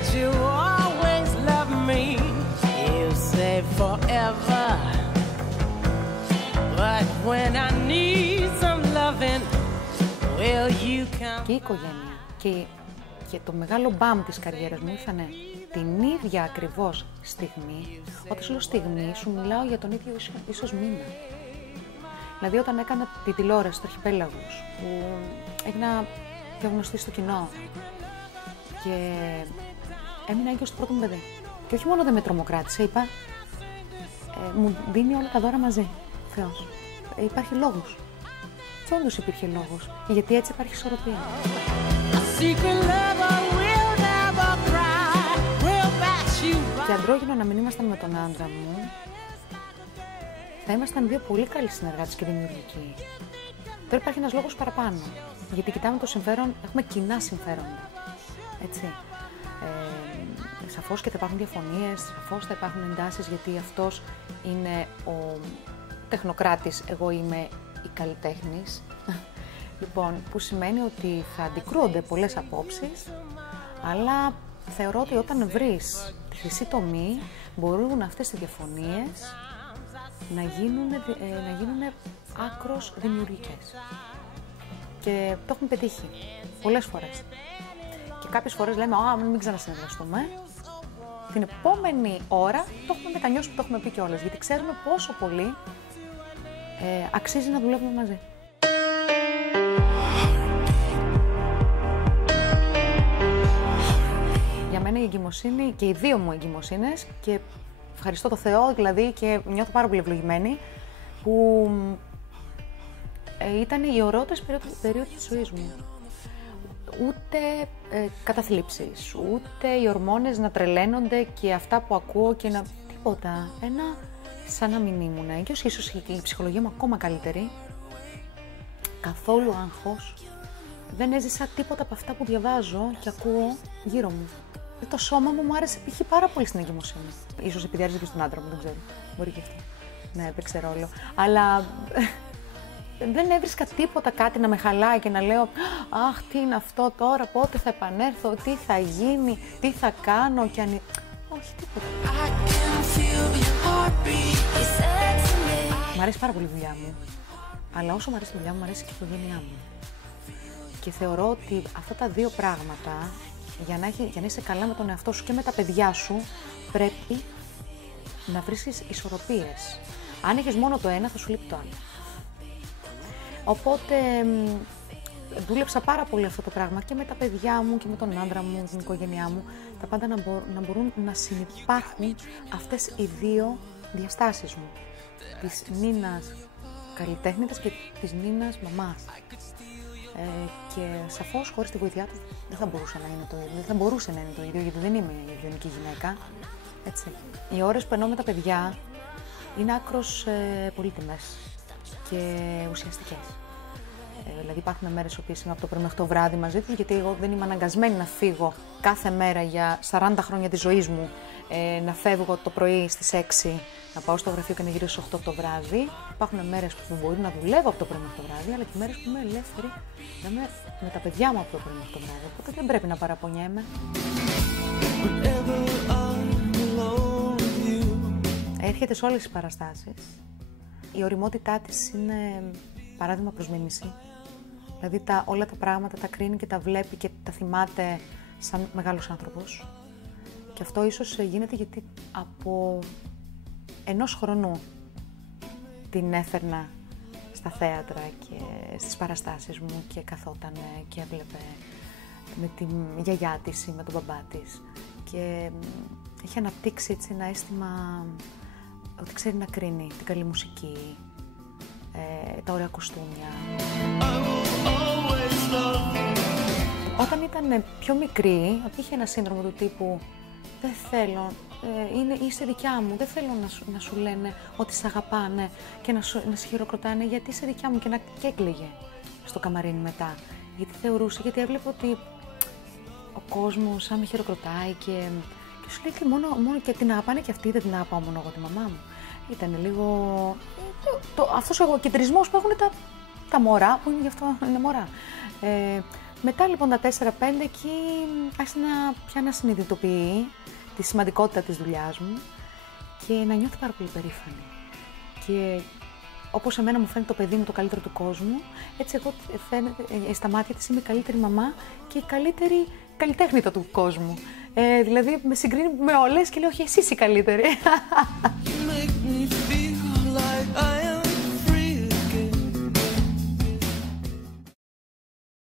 that you always love me. You say forever, but when I need some loving, will you come? Και η οικογένεια και το μεγάλο μπαμ της καριέρας μου ήρθανε την ίδια ακριβώς στιγμή. Όταν σου λέω στιγμή, σου μιλάω για τον ίδιο ίσως μήνα. Δηλαδή όταν έκανα τη τηλεόραση στο Αρχιπέλαγος, που έγινα πιο γνωστή στο κοινό και έμεινα έγκυος στο πρώτο μου παιδί. Και όχι μόνο δεν με τρομοκράτησε, είπα, μου δίνει όλα τα δώρα μαζί, Θεός. Υπάρχει λόγος. Και όντως υπήρχε λόγος, γιατί έτσι υπάρχει ισορροπία. Και αντρόγυνο να μην ήμασταν με τον άντρα μου, θα ήμασταν δύο πολύ καλοί συνεργάτες και δημιουργικοί. Τώρα υπάρχει ένας λόγος παραπάνω, γιατί κοιτάμε το συμφέρον, έχουμε κοινά συμφέροντα, έτσι. Σαφώς και θα υπάρχουν διαφωνίες, σαφώς θα υπάρχουν εντάσεις, γιατί αυτός είναι ο τεχνοκράτης, εγώ είμαι η καλλιτέχνης. Λοιπόν, που σημαίνει ότι θα αντικρούονται πολλές απόψεις, αλλά θεωρώ ότι όταν βρεις τη χρυσή τομή, μπορούν αυτές οι διαφωνίες να γίνουν άκρως δημιουργικές. Και το έχουμε πετύχει πολλές φορές. Και κάποιες φορές λέμε, μην ξανασυνεργαστούμε. Την επόμενη ώρα το έχουμε μετανιώσει που το έχουμε πει κιόλας, γιατί ξέρουμε πόσο πολύ αξίζει να δουλεύουμε μαζί. Για μένα η εγκυμοσύνη και οι δύο μου εγκυμοσύνες, και ευχαριστώ το Θεό δηλαδή και νιώθω πάρα πολύ ευλογημένη, που ήταν οι ωραιότερες περίοδοι της ζωής μου. Ούτε καταθλίψεις, ούτε οι ορμόνες να τρελαίνονται και αυτά που ακούω και να... τίποτα. Σαν να μην ήμουν έγκυος, ίσως η ψυχολογία μου ακόμα καλύτερη. Καθόλου άγχος. Δεν έζησα τίποτα από αυτά που διαβάζω και ακούω γύρω μου. Το σώμα μου άρεσε π.χ. πάρα πολύ στην εγκυμοσύνη. Ίσως επειδή άρεσε και στον άντρα μου, δεν ξέρω. Μπορεί και αυτό. Ναι, έπαιξε ρόλο. Αλλά δεν έβρισκα τίποτα κάτι να με χαλάει και να λέω «Αχ, τι είναι αυτό τώρα, πότε θα επανέλθω, τι θα γίνει, τι θα κάνω» και αν... Όχι, τίποτα. Μ' αρέσει πάρα πολύ η δουλειά μου. Αλλά όσο μ' αρέσει η δουλειά μου, μ' αρέσει και η οικογένειά μου. Και θεωρώ ότι αυτά τα δύο πράγματα, για να είσαι καλά με τον εαυτό σου και με τα παιδιά σου, πρέπει να βρίσκεις ισορροπίες. Αν έχεις μόνο το ένα, θα σου λείπει το άλλο. Οπότε δούλεψα πάρα πολύ αυτό το πράγμα και με τα παιδιά μου και με τον άντρα μου, την οικογένειά μου, τα πάντα να μπορούν να συνυπάρχουν αυτές οι δύο διαστάσεις μου. Της Νίνας καλλιτέχνητας και της Νίνας μαμάς. Και σαφώς χωρίς τη βοήθειά του δεν θα μπορούσε να είναι το ίδιο. Δεν θα μπορούσε να είναι το ίδιο, γιατί δεν είμαι η βιονική γυναίκα. Έτσι. Οι ώρες που εννοώ με τα παιδιά είναι άκρως πολύτιμες και ουσιαστικές. Δηλαδή υπάρχουν μέρες που είμαι από το πρωί μέχρι το βράδυ μαζί τους, γιατί εγώ δεν είμαι αναγκασμένη να φύγω κάθε μέρα για 40 χρόνια της ζωής μου, να φεύγω το πρωί στις 6, να πάω στο γραφείο και να γυρίσω στις 8 το βράδυ. Υπάρχουν μέρες που μπορεί να δουλεύω από το πρωί μέχρι το βράδυ, αλλά και μέρες που είμαι ελεύθερη να είμαι με τα παιδιά μου από το πρωί μέχρι το βράδυ. Οπότε δεν πρέπει να παραπονιέμαι. Έρχεται σε όλες τις παραστάσεις. Η ωριμότητά της είναι παράδειγμα προς μίμηση. Δηλαδή όλα τα πράγματα τα κρίνει και τα βλέπει και τα θυμάται σαν μεγάλος άνθρωπος. Και αυτό ίσως γίνεται γιατί από 1 χρονού την έφερνα στα θέατρα και στις παραστάσεις μου και καθόταν και έβλεπε με τη γιαγιά της ή με τον μπαμπά της. Και έχει αναπτύξει έτσι ένα αίσθημα ότι ξέρει να κρίνει την καλή μουσική, τα ωραία κοστούμια. Όταν ήταν πιο μικρή, είχε ένα σύνδρομο του τύπου «Δεν θέλω, είσαι δικιά μου, δεν θέλω να σου λένε ότι σε αγαπάνε και να σε χειροκροτάνε γιατί είσαι δικιά μου» και έκλαιγε στο καμαρίνι μετά. Γιατί θεωρούσε, γιατί έβλεπε ότι ο κόσμος αν με χειροκροτάει και σου λέει και μόνο και την αγαπάνε και αυτή, δεν την αγαπάω μόνο εγώ τη μαμά μου. Ήταν λίγο αυτός ο εγωκεντρισμός που έχουν τα μωρά, που είναι γι' αυτό είναι μωρά. Μετά λοιπόν τα 4-5 εκεί άρχισε πια να συνειδητοποιεί τη σημαντικότητα της δουλειάς μου και να νιώθει πάρα πολύ περήφανη. Και όπως εμένα μου φαίνεται το παιδί μου το καλύτερο του κόσμου, έτσι εγώ στα μάτια της είμαι η καλύτερη μαμά και η καλύτερη καλλιτέχνητα του κόσμου. Δηλαδή με συγκρίνει με όλες και λέω όχι, εσύ είσαι η καλύτερη.